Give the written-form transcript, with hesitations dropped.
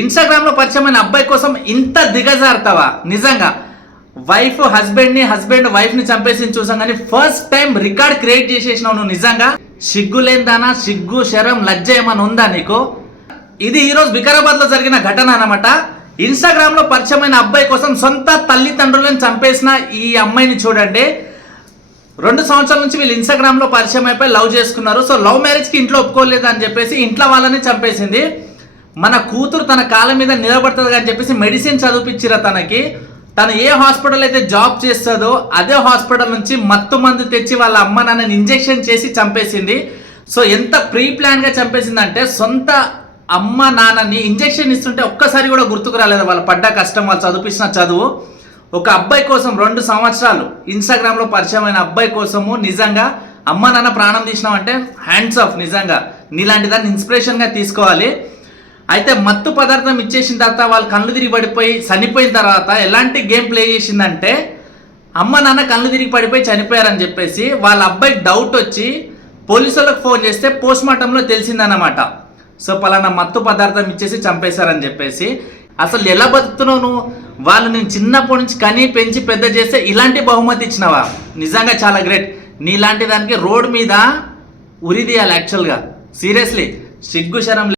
Instagram లో పరిచయమైన అబ్బాయి కోసం ఇంత దిగజారుతావా? నిజంగా వైఫ్ హస్బెండ్ వైఫ్ ని చంపేసి చూసాం కానీ ఫస్ట్ టైం రికార్డ్ క్రియేట్ చేసేసినావు నువ్వు. నిజంగా సిగ్గులేందానా? సిగ్గు శరం లజ్జ ఏమన్నా ఉందా నీకు? ఇది ఈరోజు వికారాబాద్ లో జరిగిన ఘటన అన్నమాట. ఇన్స్టాగ్రామ్ లో పరిచయమైన అబ్బాయి కోసం సొంత తల్లిదండ్రులను చంపేసిన ఈ అమ్మాయిని చూడండి. 2 సంవత్సరాల నుంచి వీళ్ళు ఇన్స్టాగ్రామ్ లో పరిచయం అయిపోయి లవ్ చేసుకున్నారు. సో లవ్ మ్యారేజ్ కి ఇంట్లో ఒప్పుకోలేదు అని చెప్పేసి ఇంట్లో వాళ్ళని చంపేసింది. మన కూతురు తన కాళ్ళ మీద నిలబడుతుంది అని చెప్పేసి మెడిసిన్ చదివిపించిరా తనకి. తను ఏ హాస్పిటల్ అయితే జాబ్ చేస్తుందో అదే హాస్పిటల్ నుంచి మత్తు మందు తెచ్చి వాళ్ళ అమ్మ నాన్నని ఇంజెక్షన్ చేసి చంపేసింది. సో ఎంత ప్రీ ప్లాన్ గా చంపేసింది అంటే సొంత అమ్మ నాన్నని ఇంజెక్షన్ ఇస్తుంటే ఒక్కసారి కూడా గుర్తుకు రాలేదు వాళ్ళ పడ్డ కష్టం, వాళ్ళు చదివించిన చదువు. ఒక అబ్బాయి కోసం 2 సంవత్సరాలు ఇన్స్టాగ్రామ్ లో పరిచయమైన అబ్బాయి కోసము నిజంగా అమ్మ నాన్న ప్రాణం తీసినామంటే హ్యాండ్స్ ఆఫ్. నిజంగా నీలాంటి దాన్ని ఇన్స్పిరేషన్ గా తీసుకోవాలి. అయితే మత్తు పదార్థం ఇచ్చేసిన తర్వాత వాళ్ళు కళ్ళు తిరిగి పడిపోయి చనిపోయిన తర్వాత ఎలాంటి గేమ్ ప్లే చేసిందంటే అమ్మ నాన్న కళ్ళు తిరిగి పడిపోయి చనిపోయారని చెప్పేసి వాళ్ళ అబ్బాయికి డౌట్ వచ్చి పోలీసులకు ఫోన్ చేస్తే పోస్ట్ మార్టంలో తెలిసిందన్నమాట. సో పలానా మత్తు పదార్థం ఇచ్చేసి చంపేశారని చెప్పేసి. అసలు ఎలా బతుకుతున్నావు నువ్వు? వాళ్ళు నేను చిన్నప్పటి నుంచి కని పెంచి పెద్ద చేస్తే ఇలాంటి బహుమతి ఇచ్చినవా? నిజంగా చాలా గ్రేట్. నీలాంటి దానికి రోడ్ మీద ఉరి తీయాలి యాక్చువల్గా. సీరియస్లీ సిగ్గు శరం